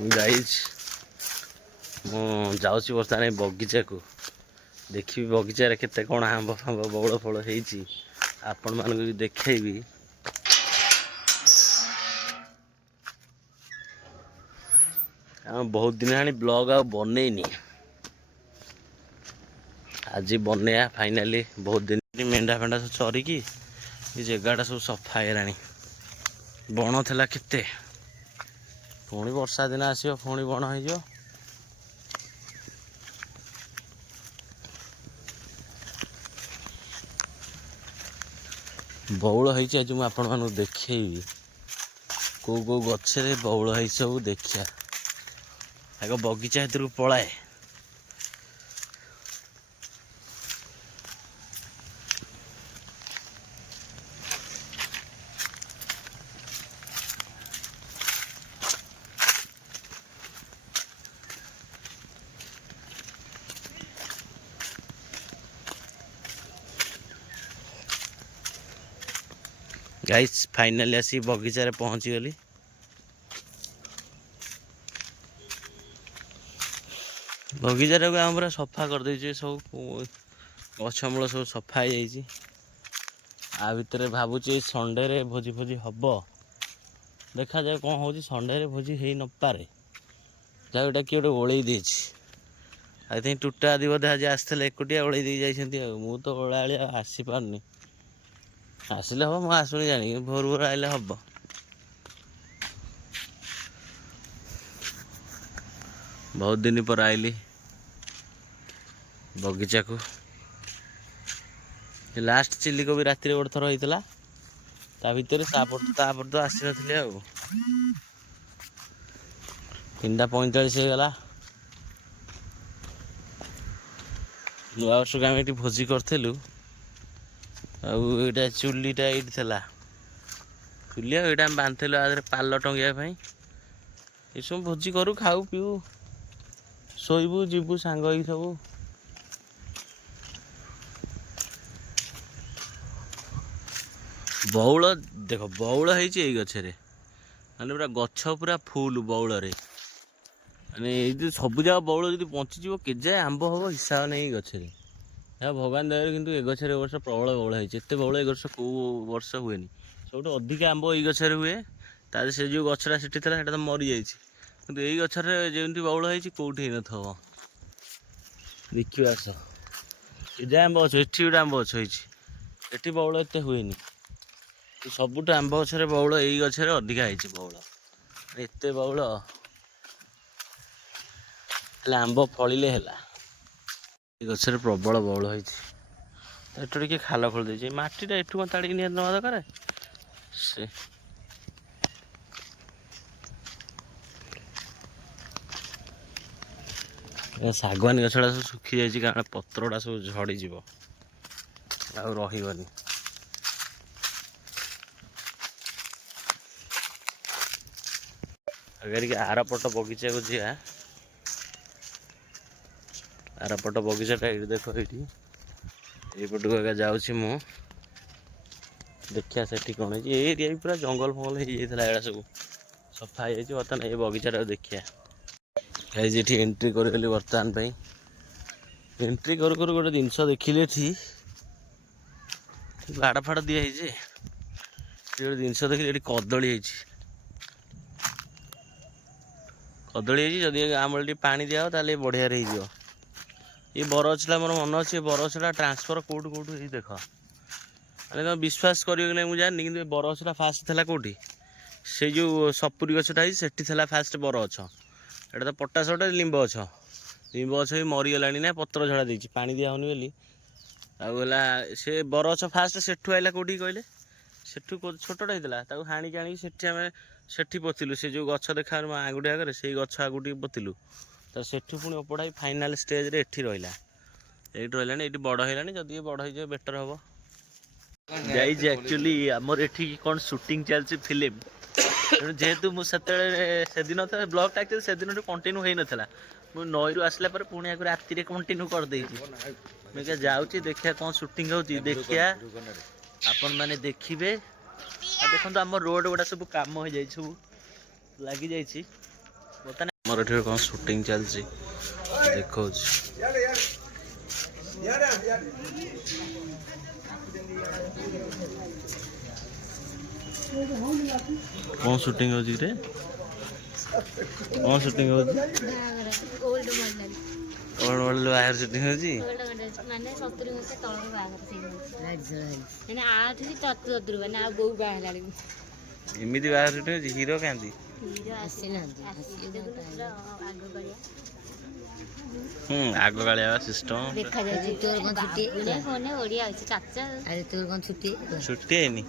Guys ମୁଁ ଯାଉଛି ବର୍ତ୍ତମାନ ବଗିଚାକୁ ଦେଖିବି ବଗିଚାରେ କେତେ କ'ଣ ଆମ୍ବ ଫାମ୍ବ ବଉଳ ଫଳ ହେଇଛି ଆପଣମାନଙ୍କୁ ବି ଦେଖେଇବି। ଆମେ ବହୁତ ଦିନ ହେଲାଣି ବ୍ଲଗ ଆଉ ବନେଇନି, ଆଜି ବନେଇବା ଫାଇନାଲି। ବହୁତ ଦିନ ମେଣ୍ଢା ଫେଣ୍ଡା ସବୁ ଚରିକି ଏ ଜାଗାଟା ସବୁ ସଫା ହେଇଗଲାଣି। ବଣ ଥିଲା କେତେ, ପୁଣି ବର୍ଷା ଦିନ ଆସିବ ପୁଣି ବଣ ହେଇଯିବ। ବଉଳ ହେଇଛି, ଆଜି ମୁଁ ଆପଣମାନଙ୍କୁ ଦେଖେଇବି କେଉଁ କେଉଁ ଗଛରେ ବଉଳ ହେଇଛି ସବୁ ଦେଖିବା। ଆଗ ବଗିଚା ଭିତରକୁ ପଳାଏ। ଗାଇସ୍ ଫାଇନାଲି ଆସି ବଗିଚାରେ ପହଞ୍ଚିଗଲି। ବଗିଚାଟାକୁ ଆମେ ପୁରା ସଫା କରିଦେଇଛୁ, ସବୁ ଗଛମୂଳ ସବୁ ସଫା ହେଇଯାଇଛି। ଆ ଭିତରେ ଭାବୁଛି ସଣ୍ଡେରେ ଭୋଜି ଫୋଜି ହବ, ଦେଖାଯାଉ କ'ଣ ହେଉଛି। ସଣ୍ଡେରେ ଭୋଜି ହେଇ ନପାରେ, ଯାହା ଏଇଟା କିଏ ଗୋଟେ ଓଳେଇ ଦେଇଛି। ଆଇ ଥିଙ୍କ ଟୁଟା ଆଦି ବୋଧେ ଆଜି ଆସିଥିଲେ, ଏକୁଟିଆ ଓଳେଇ ଦେଇ ଯାଇଛନ୍ତି। ଆଉ ମୁଁ ତ ଓଳାଳିଆ ଆସିପାରୁନି, ଆସିଲେ ହବ, ମୁଁ ଆସୁନି ଜାଣିକି, ଭୋର ଭୋର ଆଇଲେ ହବ। ବହୁତ ଦିନ ପରେ ଆଇଲି ବଗିଚାକୁ। ଲାଷ୍ଟ ଚିଲି କୋବି ରାତିରେ ଗୋଟେ ଥର ହେଇଥିଲା, ତା ଭିତରେ ତାପରେ ତ ଆସିନଥିଲି ଆଉ। 3:45 ହେଇଗଲା। ନୂଆବର୍ଷକୁ ଆମେ ଏଠି ଭୋଜି କରିଥିଲୁ, ଆଉ ଏଇଟା ଚୁଲିଟା ଏଇଠି ଥିଲା। ଚୁଲି ଆଉ ଏଇଟା ଆମେ ବାନ୍ଧିଥିଲୁ ଆ ଦେହରେ ପାଲ ଟଙ୍ଗିବା ପାଇଁ। ଏସବୁ ଭୋଜି କରୁ, ଖାଉ ପିଉ, ଶୋଇବୁ, ଯିବୁ ସାଙ୍ଗ ହେଇକି ସବୁ। ବଉଳ ଦେଖ, ବଉଳ ହେଇଛି ଏଇ ଗଛରେ, ମାନେ ପୁରା ଗଛ ପୁରା ଫୁଲ ବଉଳରେ। ମାନେ ଏଇ ଯେ ସବୁ ଯାକ ବଉଳ ଯଦି ବଞ୍ଚିଯିବ, କେଯାଏ ଆମ୍ବ ହବ ହିସାବ ନାହିଁ ଏଇ ଗଛରେ। ଏହା ଭଗବାନ ଦୟାରୁ କିନ୍ତୁ ଏ ଗଛରେ ଏ ବର୍ଷ ପ୍ରବଳ ବଉଳ ହେଇଛି। ଏତେ ବଉଳ ଏ ବର୍ଷ କେଉଁ ବର୍ଷ ହୁଏନି। ସବୁଠୁ ଅଧିକା ଆମ୍ବ ଏଇ ଗଛରେ ହୁଏ। ତାହେଲେ ସେ ଯେଉଁ ଗଛଟା ସେଠି ଥିଲା ସେଇଟା ତ ମରିଯାଇଛି, କିନ୍ତୁ ଏଇ ଗଛରେ ଯେମିତି ବଉଳ ହେଇଛି କେଉଁଠି ହେଇନଥିବ। ଦେଖିବା ଆସ, କେଯାଏ ଆମ୍ବ ଗଛ, ଏଠି ଗୋଟେ ଆମ୍ବ ଗଛ ହେଇଛି, ଏଠି ବଉଳ ଏତେ ହୁଏନି। ସବୁଠୁ ଆମ୍ବ ଗଛରେ ବଉଳ ଏଇ ଗଛରେ ଅଧିକା ହେଇଛି ବଉଳ। ଏତେ ବଉଳ ହେଲେ ଆମ୍ବ ଫଳିଲେ ହେଲା। ଏ ଗଛରେ ପ୍ରବଳ ବଉଳ ହେଇଛି। ଏଠୁ ଟିକେ ଖାଲ ଖୋଳି ଦେଇଛି, ମାଟିଟା ଏଠୁ କ'ଣ ତାଡ଼ିକି ନିହାତି ନେବା ଦରକାର। ସେ ଶାଗୁଆନୀ ଗଛଟା ସବୁ ଶୁଖିଯାଇଛି, କାରଣ ପତ୍ରଟା ସବୁ ଝଡ଼ିଯିବ, ଆଉ ରହିବନି। ଆଗରିକି ଆରପଟ ବଗିଚାକୁ ଯିବା। ଆରପଟ ବଗିଚାଟା ଏଇଠି ଦେଖ, ଏଇଠି ଏଇପଟକୁ ଏକା ଯାଉଛି ମୁଁ। ଦେଖିବା ସେଠି କ'ଣ ହେଇଛି। ଏ ଏରିଆ ବି ପୁରା ଜଙ୍ଗଲ ଫଙ୍ଗଲ ହେଇଯାଇଥିଲା, ଏଗୁଡ଼ା ସବୁ ସଫା ହେଇଯାଇଛି। ବର୍ତ୍ତମାନ ଏଇ ବଗିଚାଟାକୁ ଦେଖିବା। ଗାଇସ୍ ଏଠି ଏଣ୍ଟ୍ରି କରିଗଲି ବର୍ତ୍ତମାନ ପାଇଁ। ଏଣ୍ଟ୍ରି କରୁ କରୁ ଗୋଟେ ଜିନିଷ ଦେଖିଲି, ଏଠି ବାଡ଼ ଫାଡ଼ ଦିଆ ହେଇଛି। ଏଠି ଗୋଟେ ଜିନିଷ ଦେଖିଲି, ଏଠି କଦଳୀ ହେଇଛି। କଦଳୀ ହେଇଛି, ଯଦି ଆମର ଟିକେ ପାଣି ଦିଆହବ ତାହେଲେ ବଢ଼ିଆରେ ହେଇଯିବ। ଏ ବରଗଛଟା ମୋର ମନେ ଅଛି, ଏ ବରଗଛଟା ଟ୍ରାନ୍ସଫର କେଉଁଠୁ ହେଇଛି ଦେଖ। ମାନେ ତୁମେ ବିଶ୍ୱାସ କରିବ କି ନାହିଁ ମୁଁ ଜାଣିନି, କିନ୍ତୁ ଏ ବରଗଛଟା ଫାଷ୍ଟ ଥିଲା କେଉଁଠି, ସେଇ ଯେଉଁ ସପୁରି ଗଛଟା ହେଇଛି ସେଠି ଥିଲା ଫାଷ୍ଟ ବରଗଛ। ଏଇଟା ତ ପଟାସ ଗୋଟେ ଲିମ୍ବ ଗଛ। ଲିମ୍ବ ଗଛ ବି ମରିଗଲାଣି ନା, ପତ୍ର ଝଡ଼ା ଦେଇଛି, ପାଣି ଦିଆ ହେଉନି ବୋଲି। ଆଉ ହେଲା ସେ ବରଗଛ ଫାଷ୍ଟ ସେଠୁ ଆଇଲା କେଉଁଠିକି କହିଲେ, ସେଠୁ ଛୋଟଟା ହେଇଥିଲା, ତାକୁ ହାଣିକି ଆଣିକି ସେଠି ଆମେ ସେଠି ପୋତିଲୁ। ସେ ଯେଉଁ ଗଛ ଦେଖାଯାଉନି ମୋ ଆଙ୍ଗୁଠି ଆଗରେ, ସେଇ ଗଛ ଆଗକୁ ଟିକେ ପୋତିଲୁ। ତ ସେଠୁ ପୁଣି ଓପଡ଼ା ହେଇ ଫାଇନାଲ୍ ଷ୍ଟେଜ୍ରେ ଏଠି ରହିଲା। ଏଇଠି ରହିଲାଣି, ଏଇଠି ବଡ଼ ହେଇଗଲାଣି, ଯଦି ବଡ଼ ହେଇଯିବ ବେଟର୍ ହେବ। ଗାଇଜ୍ ଆକ୍ଚୁଆଲି ଆମର ଏଠି କ'ଣ ସୁଟିଂ ଚାଲିଛି ଫିଲ୍ମ, ତେଣୁ ଯେହେତୁ ମୁଁ ସେତେବେଳେ ସେଦିନ ତ ବ୍ଲଗ୍ଟା ଆକ୍ଚୁଆଲି ସେଦିନଠୁ କଣ୍ଟିନ୍ୟୁ ହେଇନଥିଲା। ମୁଁ ନଈରୁ ଆସିଲା ପରେ ପୁଣି ଆକୁ ରାତିରେ କଣ୍ଟିନ୍ୟୁ କରିଦେଇଛି। ମୁଁ ଏକା ଯାଉଛି ଦେଖିବା କ'ଣ ସୁଟିଂ ହେଉଛି, ଦେଖିବା ଆପଣମାନେ ଦେଖିବେ। ଆଉ ଦେଖନ୍ତୁ ଆମ ରୋଡ଼ ଗୁଡ଼ା ସବୁ କାମ ହେଇଯାଇଛି, ସବୁ ଲାଗିଯାଇଛି ବର୍ତ୍ତମାନ। ଆମର ଏଠି କ'ଣ ସୁଟିଂ ଚାଲିଛି ଦେଖଉଛି। କ'ଣ ସୁଟିଂ ହଉଛି ରେ? କ'ଣ ସୁଟିଂ ହଉଛି? ଓଲ୍ଡ ମଡେଲ ବାହାଘର ସୁଟିଂ ହଉଛି। ମାନେ 70 ବର୍ଷ ତଳର ବାହାଘର ମାନେ ଆଉ ବୋଉ ବାହା ହେଲା ବେଳକୁ ଏମିତି ବାହାଘର ସୁଟିଂ ହଉଛି। ହିରୋ କାନ୍ତି? ଆଗ କାଳିଆ ସିଷ୍ଟମ ଦେଖାଯାଉଛି। ତୋର କ'ଣ ଛୁଟି? ଫୋନରେ ଓଡ଼ିଆ ଅଛି ଚାଚା। ଆରେ ତୋର କ'ଣ ଛୁଟି? ଛୁଟି ହେଇନି।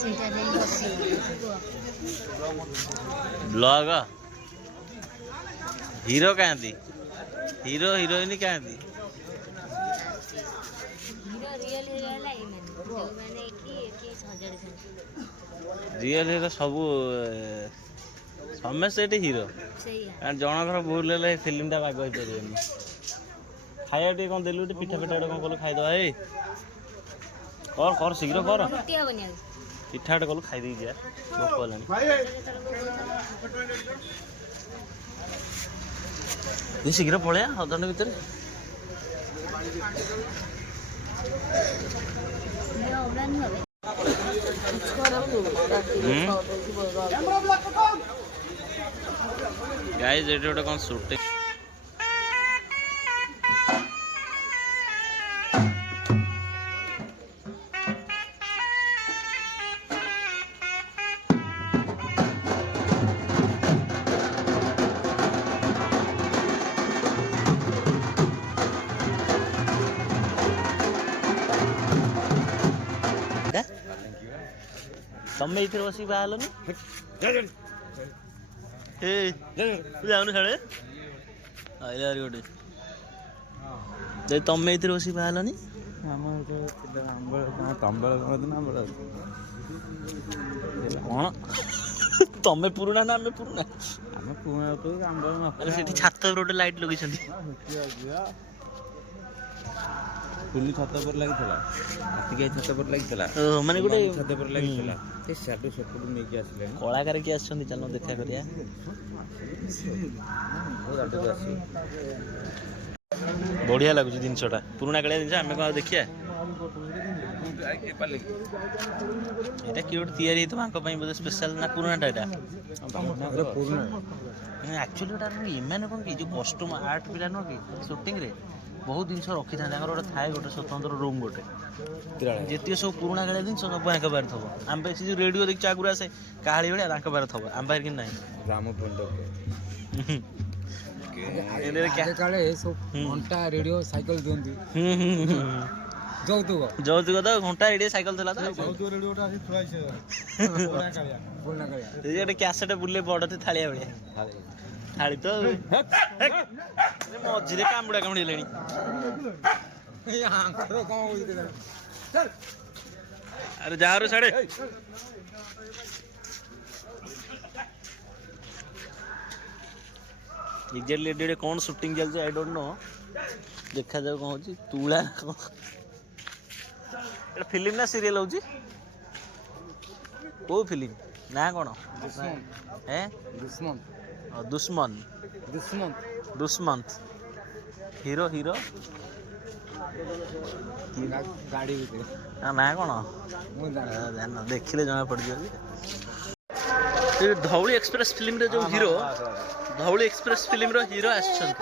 ସେଇଟା ଯାଇ ବ୍ଲଗ ହିରୋ କାନ୍ତି? ହିରୋ ହିରୋଇନ କାନ୍ତି? ହିରୋ ରିଅଲ ହିରୋ ହେଲା ଏଇମାନେ ଯୋଉମାନେ କି ସଜାଡୁଛନ୍ତି। ରିଅଲ ହିରୋ ସବୁ ସମସ୍ତେ ଏଠି ହିରୋ। ସେଇଆ ଜଣଙ୍କର ଭୁଲ ହେଲେ ଫିଲ୍ମଟା ବାଗ ହେଇପାରିବନି। ଖାଇବା ଟିକେ କ'ଣ ଦେଲୁ? ଟିକେ ପିଠା ପିଠା ଗୋଟେ କ'ଣ କଲୁ ଖାଇଦେବା। ଏଇ କର କର ଶୀଘ୍ର କର। ପିଠା ଗୋଟେ କଲୁ ଖାଇଦେଇ ଯିବା, ଭୋକ ହେଲାଣି। ଶୀଘ୍ର ପଳେଇବା ଅଧଘଣ୍ଟା ଭିତରେ। ଗାଇସ୍ ଏଠି ଗୋଟେ କ'ଣ ସୁଟିଂ ତମେ ଏଇଥିରେ ବସିକି ବାହା ହେଲନି? ଯାଉନି ସାଡ଼େ ଆଇଲା ଗୋଟେ ତମେ ଏଇଥିରେ ବସିକି ବାହା ହେଲନି? କ'ଣ ତମେ ପୁରୁଣା ନା ଆମେ ପୁରୁଣା? ଆମେ ପୁରୁଣା ସେଠି ଛାତ ଉପରେ ଗୋଟେ ଲାଇଟ୍ ଲଗେଇଛନ୍ତି। ଟୁଲି ଛାତ ଉପରେ ଲାଗିଥିଲା, ଛାତ ଉପରେ ଲାଗିଥିଲା, ମାନେ ଗୋଟେ ଛାତ ଉପରେ ଲାଗିଥିଲା। ସେ ସାଡୁ ସେପଟୁ ନେଇକି ଆସିଲେ। କଳାକାର କିଏ ଆସିଛନ୍ତି? ଚାଲ ଦେଖା କରିବା। ବଢିଆ ଲାଗୁଛି ଜିନିଷଟା, ପୁରୁଣା କାଳିଆ ଜିନିଷ। ଆମେ କ'ଣ ଆଉ ଦେଖିବା? ଏଇଟା କିଏ ଗୋଟେ ତିଆରି ହେଇଥିବ ଆଙ୍କ ପାଇଁ ବୋଧେ ସ୍ପେଶାଲ ନା ପୁରୁଣାଟା? ଏଇଟା ଆକ୍ଚୁଆଲି ଏଟା ଏମାନେ କ'ଣ କି ଯୋଉ କଷ୍ଟମ ଆର୍ଟ ପିଲା ନୁହଁ କି ସୁଟିଂରେ ବହୁତ ଜିନିଷ ରଖିଥାନ୍ତି। ତାଙ୍କର ଗୋଟେ ଥାଏ ଗୋଟେ ସ୍ୱତନ୍ତ୍ର ରୁମ୍ ଗୋଟେ, ଯେତିକି ସବୁ ପୁରୁଣା କାଳିଆ ଜିନିଷ ସବୁ ଆଙ୍କ ପାଖରେ ଥିବ। ଆମ ପାଖରେ ସେ ଯୋଉ ରେଡ଼ିଓ ଦେଖିଛୁ ଆଗରୁ ଆସେ କାହାଳି ଭଳିଆ, ତାଙ୍କ ପାଖରେ ଥିବ। ଆମ ପାଖରେ କିନ୍ତୁ ନାହିଁ। ଘଣ୍ଟା ରେଡ଼ିଓ ସାଇକେଲ ଦିଅନ୍ତି। ଯୌତୁକ ତ ଘଣ୍ଟା ରେଡ଼ିଓ ସାଇକେଲ ଥିଲା ତ। ଗୋଟେ କ୍ୟାସେଟ ବୁଲେ ବଡ଼ଟେ ଥାଳିଆ ଭଳିଆ ଥାଳି ତ ମଝିରେ କାମୁଡ଼ା କାମୁଡ଼ି ହେଲେଣି। ଆରେ ଯାହାର ସାଡ଼େ ଏକ୍ଜାକ୍ଟଲି ଏଠି ଗୋଟେ କ'ଣ ସୁଟିଂ ଚାଲିଛି ଆଇ ଡୋଣ୍ଟ ନୋ। ଦେଖାଯାଉ କ'ଣ ହେଉଛି। ତୁଳା ଏଇଟା ଫିଲ୍ମ ନା ସିରିଏଲ୍ ହେଉଛି? କେଉଁ ଫିଲ୍ମ ନା କ'ଣ? ଦୁଷ୍ମନ୍ତ। ହିରୋ ହିରୋ ଗାଡ଼ି ଭିତରେ ନା କ'ଣ ଦେଖିଲେ ଜଣା ପଡ଼ିଯିବ। ଧଉଳି ଏକ୍ସପ୍ରେସ୍ ଫିଲ୍ମରେ ଯେଉଁ ହିରୋ, ଧଉଳି ଏକ୍ସପ୍ରେସ୍ ଫିଲ୍ମର ହିରୋ ଆସିଛନ୍ତି।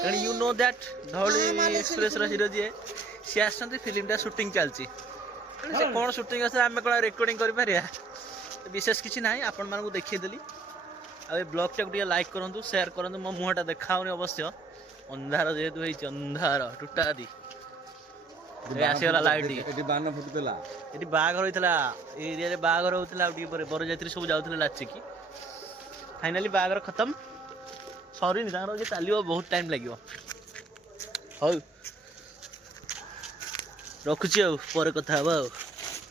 କାରଣ ୟୁ ନୋ ଦ୍ୟାଟ୍ ଧଉଳି ଏକ୍ସପ୍ରେସ୍ର ହିରୋ ଯିଏ ସିଏ ଆସିଛନ୍ତି। ଫିଲ୍ମଟା ସୁଟିଂ ଚାଲିଛି। ସେ କ'ଣ ସୁଟିଂ ଅଛି ଆମେ କ'ଣ ରେକର୍ଡ଼ିଂ କରିପାରିବା? ବିଶେଷ କିଛି ନାହିଁ, ଆପଣମାନଙ୍କୁ ଦେଖେଇଦେଲି। ଆଉ ଏ ବ୍ଲଗ୍ଟାକୁ ଟିକେ ଲାଇକ୍ କରନ୍ତୁ, ସେୟାର କରନ୍ତୁ। ମୋ ମୁହଁଟା ଦେଖାହେଉନି ଅବଶ୍ୟ, ଅନ୍ଧାର ଯେହେତୁ ହେଇଛି, ଅନ୍ଧାର ଟୁଟାଦି। ଆସିଗଲା ଲାଇଟ୍। ଏଠି ବାଣ ଫୁଟୁଥିଲା, ଏଠି ବାହାଘର ହେଇଥିଲା। ଏଇ ଏରିଆରେ ବାହାଘର ହେଉଥିଲା। ଆଉ ଟିକେ ପରେ ବରଯାତ୍ରୀ ସବୁ ଯାଉଥିଲେ ଲାଚିକି। ଫାଇନାଲି ବାହାଘର ଖତମ, ସରିନି ତାଙ୍କର, ଯେ ଚାଲିବ, ବହୁତ ଟାଇମ୍ ଲାଗିବ। ହଉ ରଖୁଛି, ଆଉ ପରେ କଥା ହେବା ଆଉ।